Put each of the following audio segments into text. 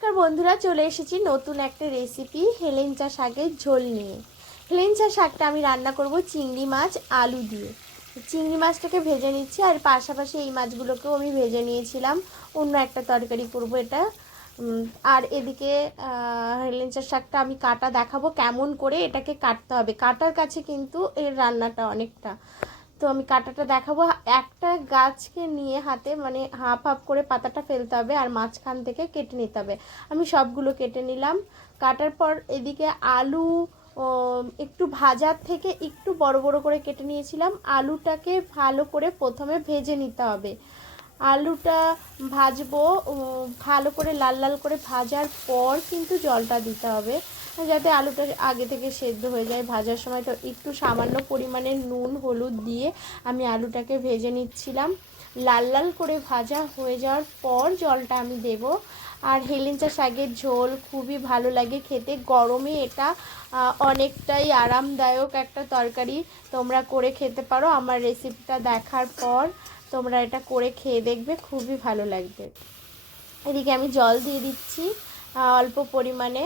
নমস্কার বন্ধুরা, চলে এসেছি নতুন একটা রেসিপি হেলেঞ্চা শাকের ঝোল নিয়ে। হেলেঞ্চা শাকটা আমি রান্না করব চিংড়ি মাছ আলু দিয়ে। চিংড়ি মাছটাকে ভেজে নিচ্ছি, আর পাশাপাশি এই মাছগুলোকেও আমি ভেজে নিয়েছিলাম, অন্য একটা তরকারি করব এটা। আর এদিকে হেলেঞ্চা শাকটা আমি কাটা দেখাবো কেমন করে এটাকে কাটতে হবে। কাটার কাছে কিন্তু এর রান্নাটা অনেকটা। তো আমি কাটাটা দেখাবো। একটা গাছকে নিয়ে হাতে মানে হাফ হাফ করে পাতাটা ফেলতে হবে, আর মাঝখান থেকে কেটে নিতে হবে। আমি সবগুলো কেটে নিলাম। কাটার পর এদিকে আলু একটু ভাজার থেকে একটু বড় বড় করে কেটে নিয়েছিলাম। আলুটাকে ভালো করে প্রথমে ভেজে নিতে হবে। আলুটা ভাজবো, ভালো করে লাল লাল করে ভাজার পর কিন্তু জলটা দিতে হবে, যাতে আলুটা আগে থেকে সেদ্ধ হয়ে যায়। ভাজার সময় তো একটু সামান্য পরিমাণে নুন হলুদ দিয়ে আমি আলুটাকে ভেজে নিচ্ছিলাম। লাল লাল করে ভাজা হয়ে যাওয়ার পর জলটা আমি দেব। আর হেলেঞ্চা শাকের ঝোল খুবই ভালো লাগে খেতে, গরমে এটা অনেকটাই আরামদায়ক একটা তরকারি। তোমরা করে খেতে পারো, আমার রেসিপিটা দেখার পর তোমরা এটা করে খেয়ে দেখবে, খুবই ভালো লাগবে। এদিকে আমি জল দিয়ে দিচ্ছি অল্প পরিমাণে।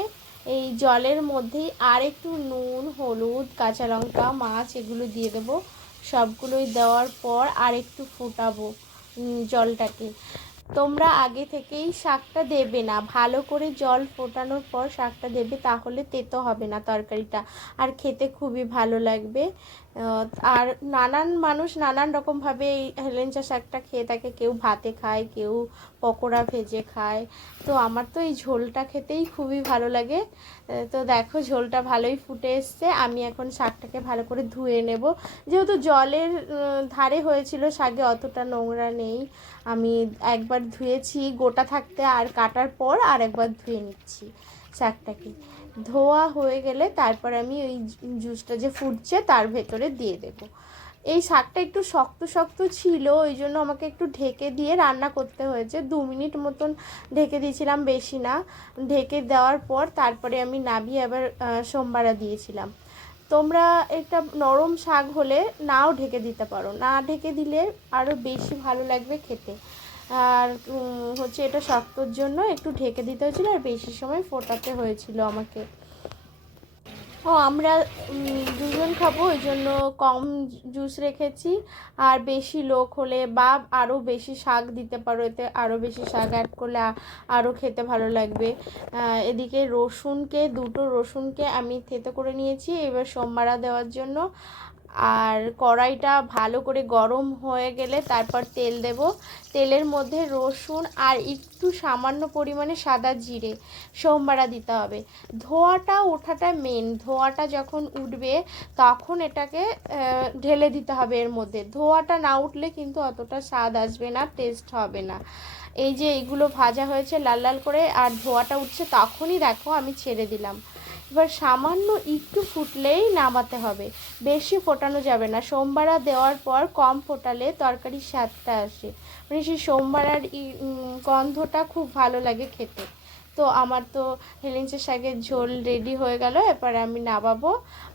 এই জলের মধ্যেই আর একটু নুন হলুদ কাঁচা লঙ্কা মাছ এগুলো দিয়ে দেবো। সবগুলোই দেওয়ার পর আর একটু ফুটাবো জলটাকে। তোমরা আগে থেকেই শাকটা দেবে না, ভালো করে জল ফোটানোর পর শাকটা দেবে, তাহলে তেতো হবে না তরকারিটা, আর খেতে খুবই ভালো লাগবে। আর নানান মানুষ নানান রকমভাবে এই হেলেঞ্চা শাকটা খেয়ে থাকে, কেউ ভাতে খায়, কেউ পকোড়া ভেজে খায়। তো আমার তো এই ঝোলটা খেতেই খুবই ভালো লাগে। তো দেখো ঝোলটা ভালোই ফুটে এসছে। আমি এখন শাকটাকে ভালো করে ধুয়ে নেব, যেহেতু জলের ধারে হয়েছিল, শাকে অতটা নোংরা নেই। আমি একবার ধুয়েছি গোটা থাকতে, আর কাটার পর আর একবার ধুয়ে নিচ্ছি শাকটাকে। ধোয়া হয়ে গেলে তারপর আমি ওই জুসটা যে ফুটছে তার ভেতরে দিয়ে দেব। এই শাকটা একটু শক্ত শক্ত ছিল, ওই জন্য আমাকে একটু ঢেকে দিয়ে রান্না করতে হয়েছে। 2 মিনিট মতন ঢেকে দিয়েছিলাম, বেশি না। ঢেকে দেওয়ার পর তারপরে আমি নাবিয়ে আবার সোমবারা দিয়েছিলাম। তোমরা একটা নরম শাক হলে নাও ঢেকে দিতে পারো, না ঢেকে দিলে আরও বেশি ভালো লাগবে খেতে। আর হচ্ছে এটা শক্তর জন্য একটু ঢেকে দিতে হয়েছিল, আর বেশি সময় ফোটাতে হয়েছিল আমাকে। আমরা দুজন খাবো, ওই জন্য কম জুস রেখেছি। আর বেশি লোক হলে বা আরও বেশি শাক দিতে পারো, এতে আরও বেশি শাক অ্যাড করলে আরও খেতে ভালো লাগবে। এদিকে দুটো রসুনকে আমি থেতো করে নিয়েছি এবার সোমবারা দেওয়ার জন্য। আর কড়াইটা ভালো করে গরম হয়ে গেলে তারপর তেল দেব। তেলের মধ্যে রসুন আর একটু সামান্য পরিমাণে সাদা জিরে সোমবারা দিতে হবে। ধোঁয়াটা ওঠাটা মেন, ধোঁয়াটা যখন উঠবে তখন এটাকে ঢেলে দিতে হবে এর মধ্যে। ধোঁয়াটা না উঠলে কিন্তু অতটা স্বাদ আসবে না, টেস্ট হবে না। এই যে এইগুলো ভাজা হয়েছে লাল লাল করে, আর ধোঁয়াটা উঠছে, তখনই দেখো আমি ছেড়ে দিলাম। এবার সামান্য একটু ফুটলেই নামাতে হবে, বেশি ফোটানো যাবে না। সোমবারা দেওয়ার পর কম ফোটালে তরকারির স্বাদটা আসে, মানে সেই সোমবারার গন্ধটা খুব ভালো লাগে খেতে। তো আমার তো হেলেঞ্চা শাকের ঝোল রেডি হয়ে গেল, এবার আমি নামাবো।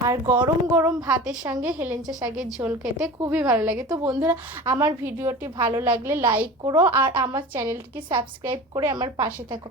আর গরম গরম ভাতের সঙ্গে হেলেঞ্চা শাকের ঝোল খেতে খুবই ভালো লাগে। তো বন্ধুরা, আমার ভিডিওটি ভালো লাগলে লাইক করো, আর আমার চ্যানেলটিকে সাবস্ক্রাইব করে আমার পাশে থাকো।